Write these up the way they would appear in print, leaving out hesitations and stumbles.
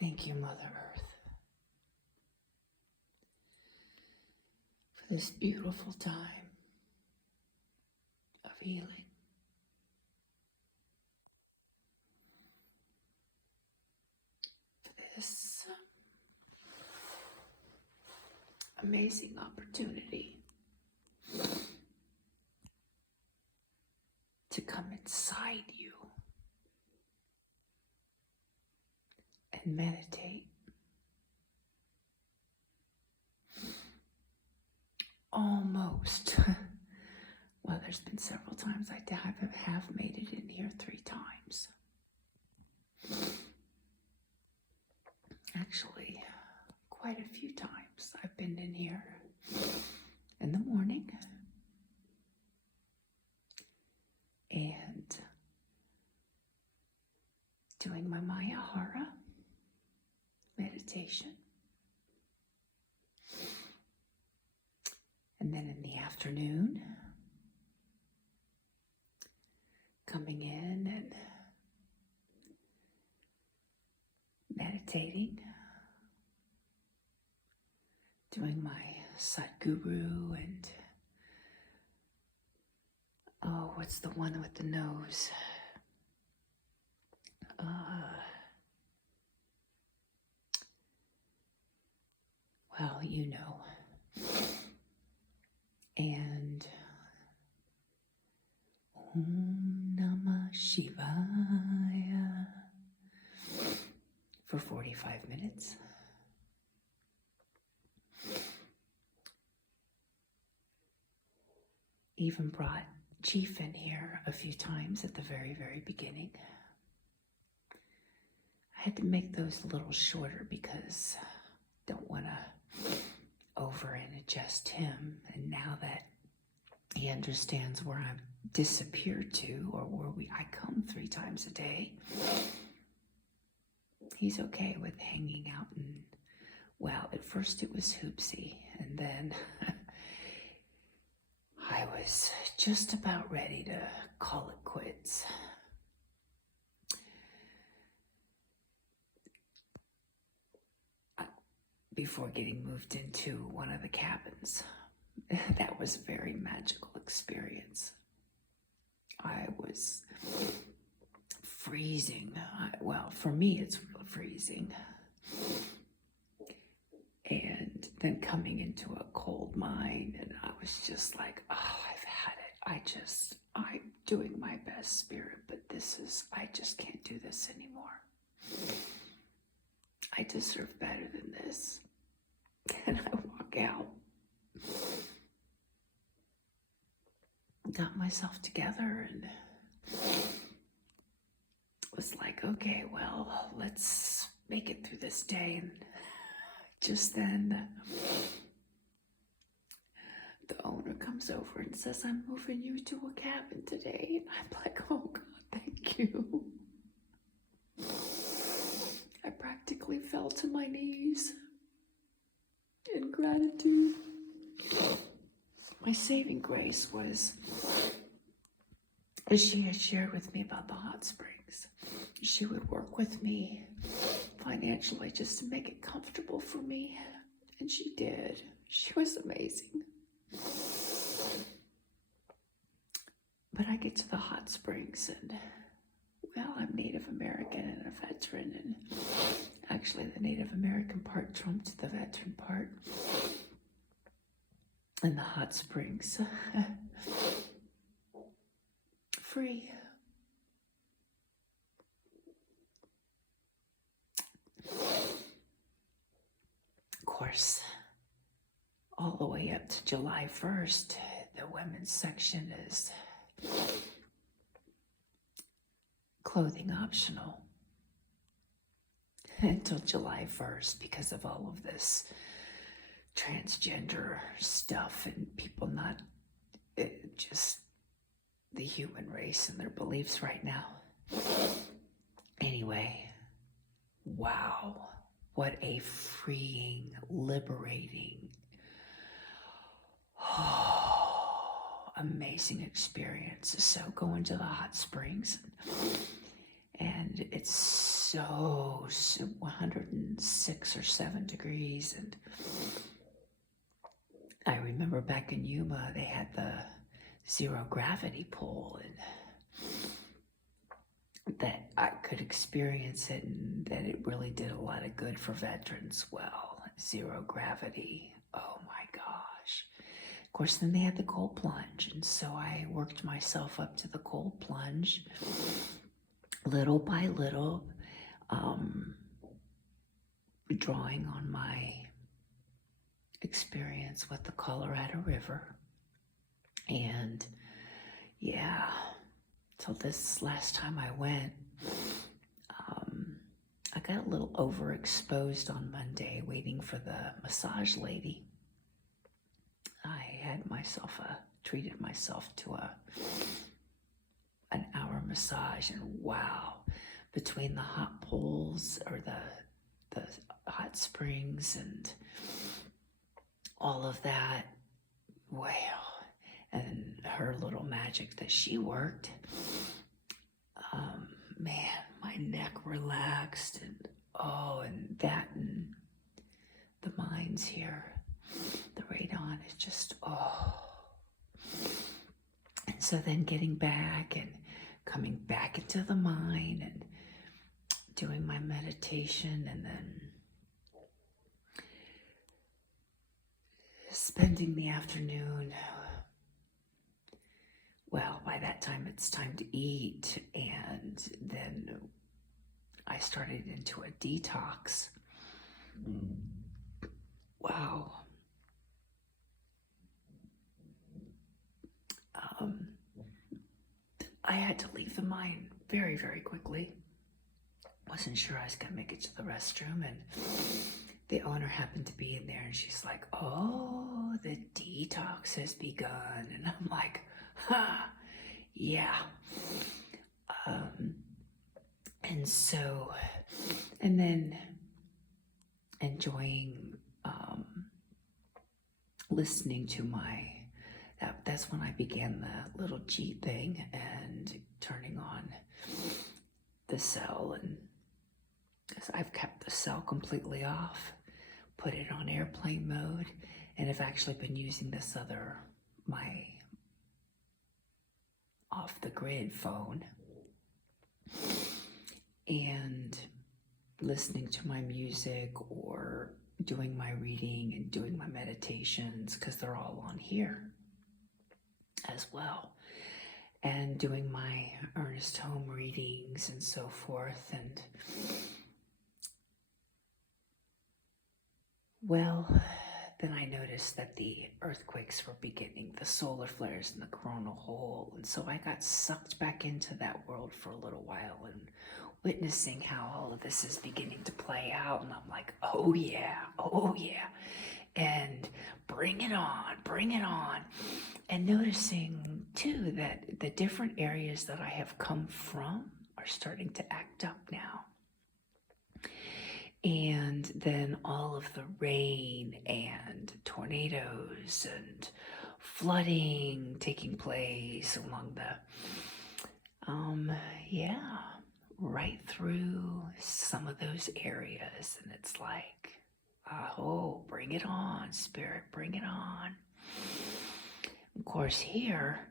Thank you, Mother Earth, for this beautiful time of healing. For this amazing opportunity to come inside you and meditate. Almost. Well, there's been several times I have made it in here 3 times. Actually, quite a few times I've been in here in the morning and doing my Mayahara meditation. And then in the afternoon, coming in and meditating, doing my Sadhguru and, oh, what's the one with the nose? Well, you know. And Om Namah Shivaya for 45 minutes. Even brought Chief in here a few times at the very, very beginning. I had to make those a little shorter because I don't want to over and adjust him. And now that he understands where I've disappeared to, or where I come 3 times a day, he's okay with hanging out. And well, at first it was Hoopsie, and then I was just about ready to call it quits. Before getting moved into one of the cabins. That was a very magical experience. I was freezing. Well, for me, it's real freezing. And then coming into a cold mine, and I was just like, oh, I've had it. I'm doing my best, Spirit, but I just can't do this anymore. I deserve better than this. And I walk out. Got myself together and was like, okay, well, let's make it through this day. And just then, the owner comes over and says, I'm moving you to a cabin today. And I'm like, oh God, thank you. I practically fell to my knees in gratitude. My saving grace was, as she had shared with me about the hot springs, she would work with me financially just to make it comfortable for me. And she did. She was amazing. But I get to the hot springs and, well, I'm Native American and a veteran, and actually the Native American part trumped the veteran part. And the hot springs, free. Of course, all the way up to July 1st, the women's section is clothing optional until July 1st because of all of this transgender stuff and people not just the human race and their beliefs right now. Anyway, wow, what a freeing, liberating, amazing experience. So going to the hot springs, and it's so 106 or 7 degrees. And I remember back in Yuma, they had the zero gravity pool, and that I could experience it, and that it really did a lot of good for veterans. Well, zero gravity, oh my gosh. Of course, then they had the cold plunge, and so I worked myself up to the cold plunge little by little, drawing on my experience with the Colorado River. And yeah, so this last time I went, I got a little overexposed on Monday waiting for the massage lady. I had treated myself to an hour massage, and wow, between the hot pools or the hot springs and all of that, wow, and her little magic that she worked, man, my neck relaxed, and that and the mines here, the radon is just, And so then getting back and coming back into the mine and doing my meditation, and then spending the afternoon. Well, by that time it's time to eat, and then I started into a detox. Wow. I had to leave the mine very, very quickly. Wasn't sure I was gonna make it to the restroom, and the owner happened to be in there, and she's like, "Oh, the detox has begun." And I'm like, yeah. And then enjoying listening to that's when I began the little G thing and turning on the cell, and I've kept the cell completely off, put it on airplane mode, and have actually been using my off the grid phone, and listening to my music or doing my reading and doing my meditations, because they're all on here as well, and doing my earnest home readings and so forth. And well, then I noticed that the earthquakes were beginning, the solar flares and the coronal hole, and so I got sucked back into that world for a little while, and witnessing how all of this is beginning to play out, and I'm like, oh yeah, and bring it on, and noticing too that the different areas that I have come from are starting to act up now. And then all of the rain and tornadoes and flooding taking place along right through some of those areas. And it's like, bring it on, Spirit, bring it on. Of course, here,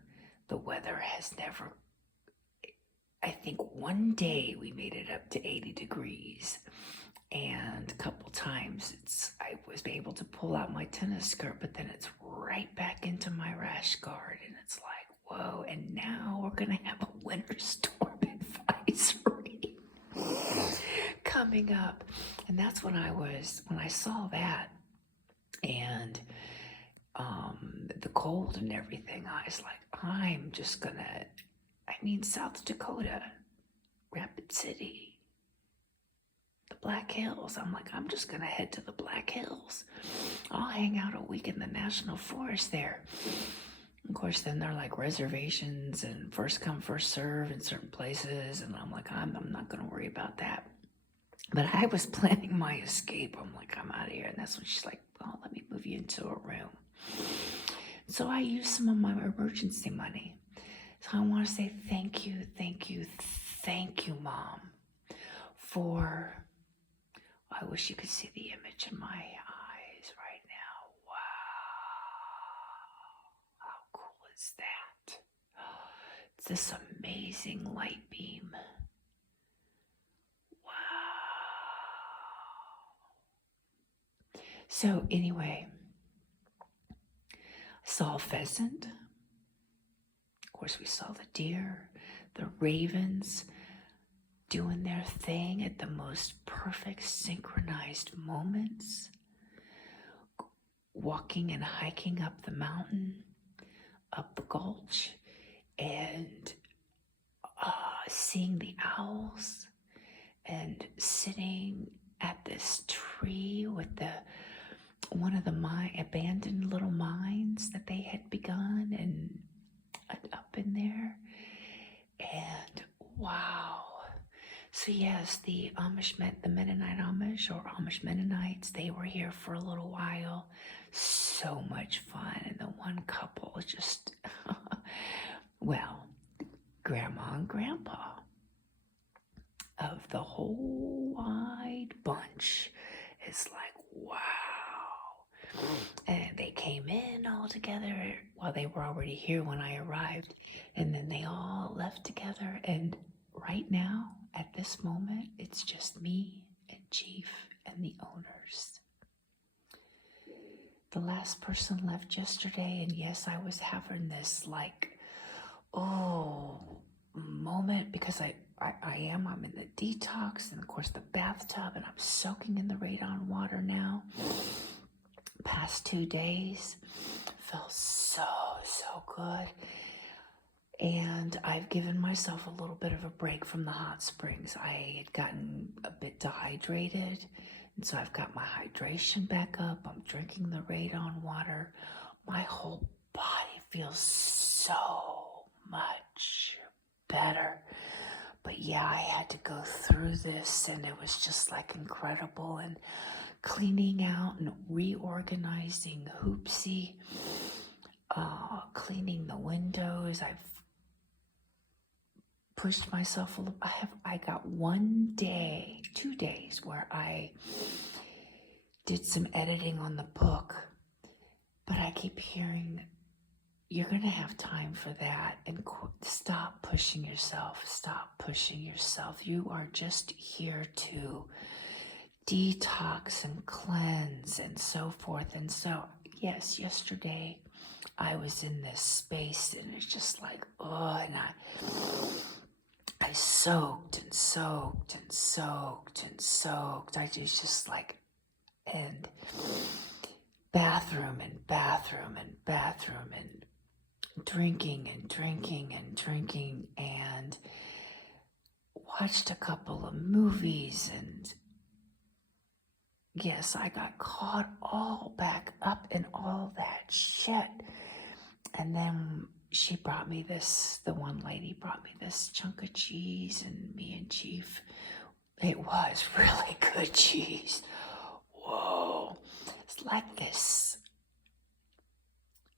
the weather has never, I think one day we made it up to 80 degrees. And a couple times I was able to pull out my tennis skirt, but then it's right back into my rash guard, and it's like, whoa, and now we're gonna have a winter storm advisory coming up. And that's when I saw that, and the cold and everything, I was like, South Dakota, Rapid City, the Black Hills. I'm like, I'm just gonna head to the Black Hills. I'll hang out a week in the National Forest there. Of course, then they're like reservations and first come, first serve in certain places, and I'm like, I'm not gonna worry about that. But I was planning my escape. I'm like, I'm out of here. And that's when she's like, well, let me move you into a room. So I used some of my emergency money. So I want to say thank you, Mom, for, I wish you could see the image in my eyes right now. Wow. How cool is that? It's this amazing light beam. Wow. So anyway, I saw a pheasant. Of course, we saw the deer, the ravens doing their thing at the most perfect synchronized moments, walking and hiking up the mountain, up the gulch, and seeing the owls, and sitting at this tree with one of the abandoned little mines that they had begun, and up in there. And wow. So yes, the Mennonite Amish, or Amish Mennonites, they were here for a little while. So much fun. And the one couple just, well, Grandma and Grandpa of the whole wide bunch. It's like, wow. And they came in all together. Well, they were already here when I arrived. And then they all left together. And right now, at this moment, it's just me and Chief and the owners. The last person left yesterday, and yes, I was having this moment, because I'm in the detox, and of course the bathtub, and I'm soaking in the Radon water now. Past 2 days, felt so good. And I've given myself a little bit of a break from the hot springs. I had gotten a bit dehydrated, and so I've got my hydration back up. I'm drinking the Radon water. My whole body feels so much better. But yeah, I had to go through this, and it was just incredible. And cleaning out and reorganizing Hoopsie, cleaning the windows. I've pushed myself a little. I got 2 days where I did some editing on the book, but I keep hearing, you're going to have time for that, and stop pushing yourself. Stop pushing yourself. You are just here to detox and cleanse and so forth. And so, yes, yesterday I was in this space, and it's just and I soaked and soaked and soaked and soaked. I just and bathroom and bathroom and bathroom, and drinking and drinking and drinking, and watched a couple of movies. And yes, I got caught all back up in all that shit. And then the one lady brought me this chunk of cheese, and me and Chief, it was really good cheese. Whoa. It's like this.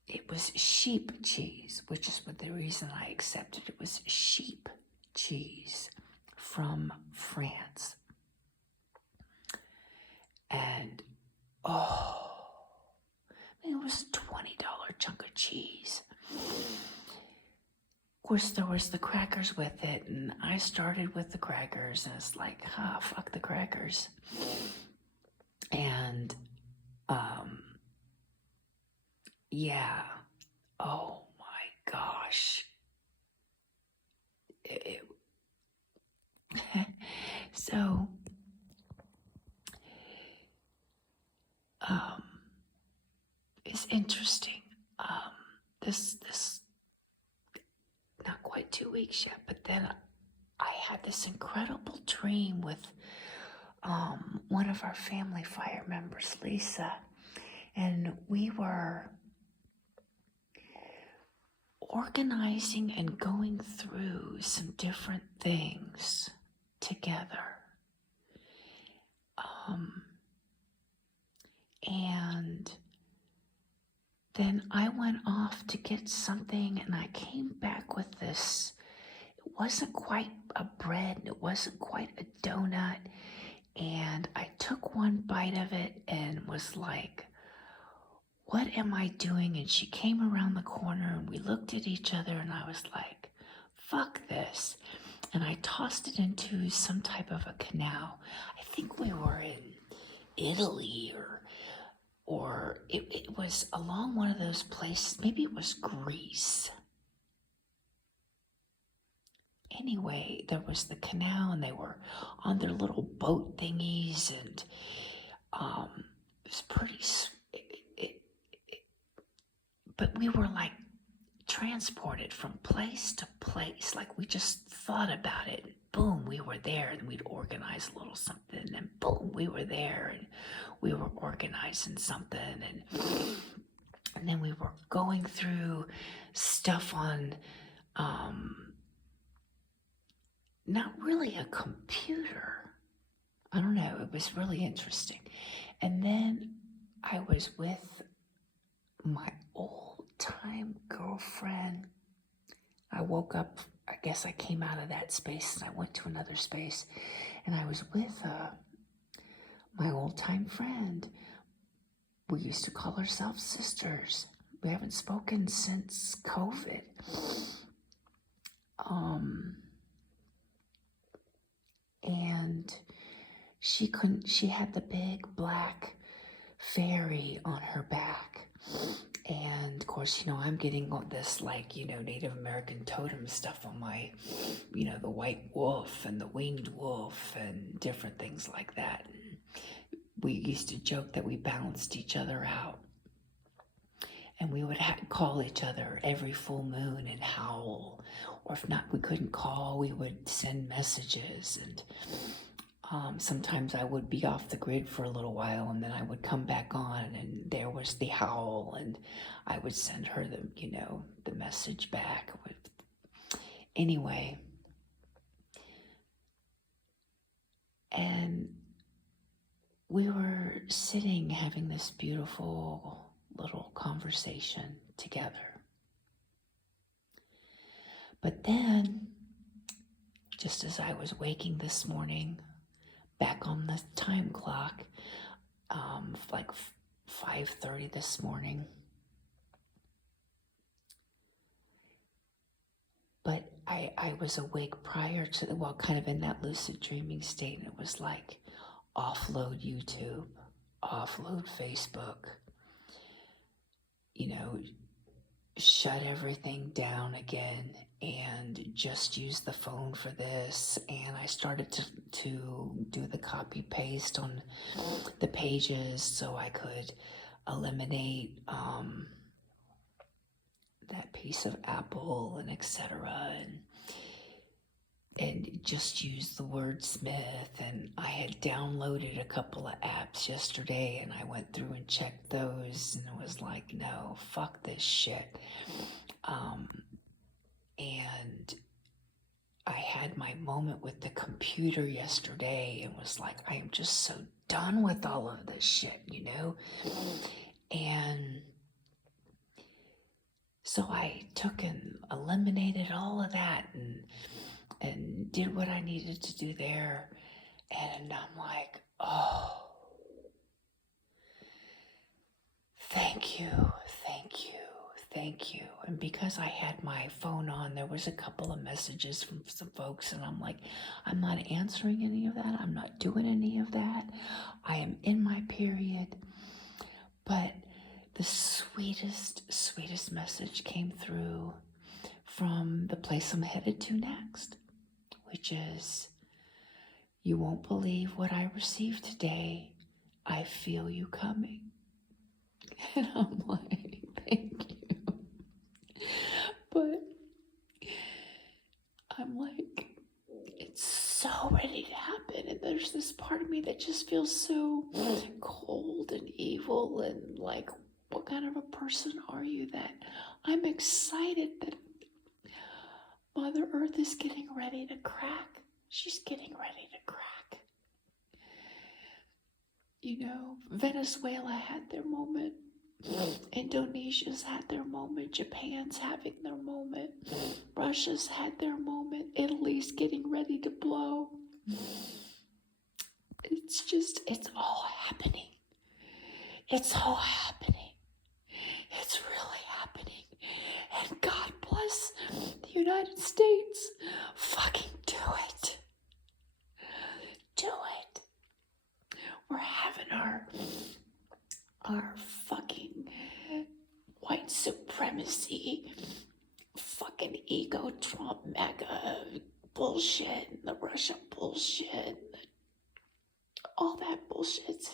It was sheep cheese, which is the reason I accepted it. Was sheep cheese from France. And it was a $20 chunk of cheese. Of course, there was the crackers with it, and I started with the crackers, and it's fuck the crackers. And yeah, oh my gosh. So it's interesting. This not quite 2 weeks yet, but then I had this incredible dream with one of our family fire members, Lisa, and we were organizing and going through some different things together. And then I went off to get something, and I came back with this. it wasn't quite a bread and it wasn't quite a donut. And I took one bite of it and was like, what am I doing? And she came around the corner and we looked at each other and I was like, fuck this. And I tossed it into some type of a canal. I think we were in Italy or it was along one of those places. Maybe it was Greece. Anyway, there was the canal and they were on their little boat thingies and it was pretty, but we were like transported from place to place. Like we just thought about it. Boom, we were there and we'd organize a little something. And then boom, we were there and we were organizing something. And then we were going through stuff on, not really a computer. I don't know. It was really interesting. And then I was with my old-time girlfriend. I woke up, I guess I came out of that space and I went to another space. And I was with my old-time friend. We used to call ourselves sisters. We haven't spoken since COVID. And she had the big black fairy on her back. And of course, I'm getting this Native American totem stuff on my, the white wolf and the winged wolf and different things like that. And we used to joke that we balanced each other out. And we would call each other every full moon and howl. Or if not, we couldn't call, we would send messages. And sometimes I would be off the grid for a little while and then I would come back on and there was the howl and I would send her the message back. Anyway. And we were sitting having this beautiful little conversation together. But then, just as I was waking this morning, back on the time clock, like 5:30 this morning. But I was awake prior to kind of in that lucid dreaming state, and it was like, offload YouTube, offload Facebook, shut everything down again and just use the phone for this. And I started to do the copy paste on the pages so I could eliminate that piece of Apple and etc. And just use the wordsmith. And I had downloaded a couple of apps yesterday and I went through and checked those and it was like, no, fuck this shit. And I had my moment with the computer yesterday and was like, I am just so done with all of this shit, And so I took and eliminated all of that and did what I needed to do there. And I'm like, oh, thank you. And because I had my phone on, there was a couple of messages from some folks and I'm like, I'm not answering any of that. I'm not doing any of that. I am in my period. But the sweetest message came through from the place I'm headed to next, which is, you won't believe what I received today. I feel you coming. And I'm like, thank you. But I'm like, it's so ready to happen. And there's this part of me that just feels so cold and evil and like, what kind of a person are you that I'm excited that Mother Earth is getting ready to crack. She's getting ready to crack. Venezuela had their moment. Indonesia's had their moment. Japan's having their moment. moment. Russia's had their moment. Italy's getting ready to blow. It's all happening. It's all happening. It's really happening. And God bless the United States. Fucking do it. Do it. We're having our fucking white supremacy, fucking ego Trump MAGA bullshit, and the Russia bullshit, all that bullshit.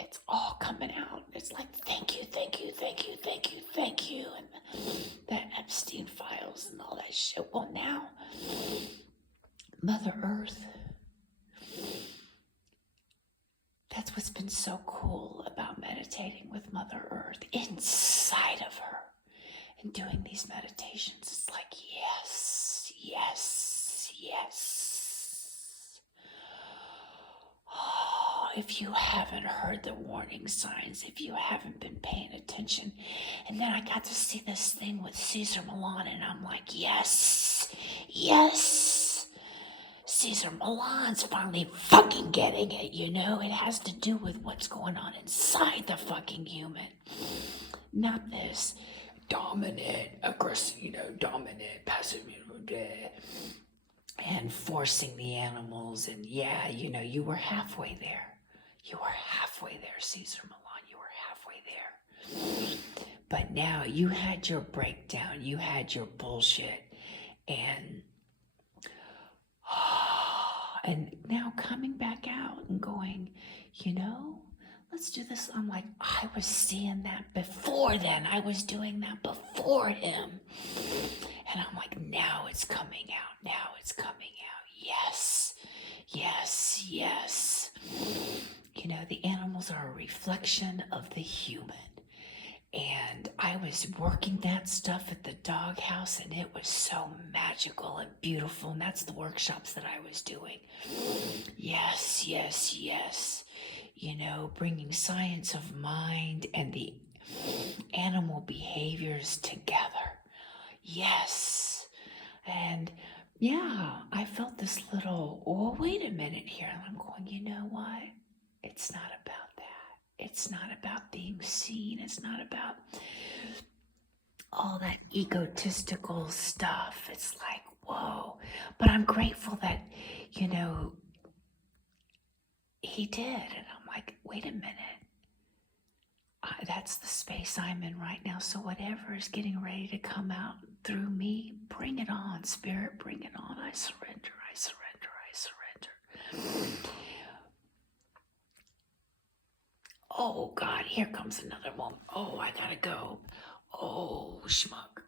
It's all coming out. It's like, thank you, thank you, thank you, thank you, thank you, and the Epstein files and all that shit. Well, now, Mother Earth, that's what's been so cool about meditating with Mother Earth inside of her and doing these meditations. It's like, yes, yes, yes. Oh, if you haven't heard the warning signs, if you haven't been paying attention. And then I got to see this thing with Cesar Millan, and I'm like, yes, yes. Cesar Millan's finally fucking getting it, you know? It has to do with what's going on inside the fucking human. Not this dominant, aggressive, dominant, passive, and forcing the animals. And yeah, you were halfway there. You were halfway there, Cesar Millan. You were halfway there. But now you had your breakdown. You had your bullshit. And now coming back out and going, let's do this. I'm like, I was seeing that before then. I was doing that before him. And I'm like, now it's coming out. Now it's coming out. Yes, yes, yes. The animals are a reflection of the human. And I was working that stuff at the doghouse, and it was so magical and beautiful. And that's the workshops that I was doing. Yes, yes, yes. Bringing science of mind and the animal behaviors together. Yes. And yeah, I felt this little, wait a minute here. And I'm going, you know what? It's not about that. It's not about being seen. It's not about all that egotistical stuff. It's like, whoa. But I'm grateful that, he did. And I'm like, wait a minute. That's the space I'm in right now. So whatever is getting ready to come out through me, bring it on, Spirit, bring it on. I surrender, I surrender, I surrender. Oh, God, here comes another moment. Oh, I gotta go. Oh, schmuck.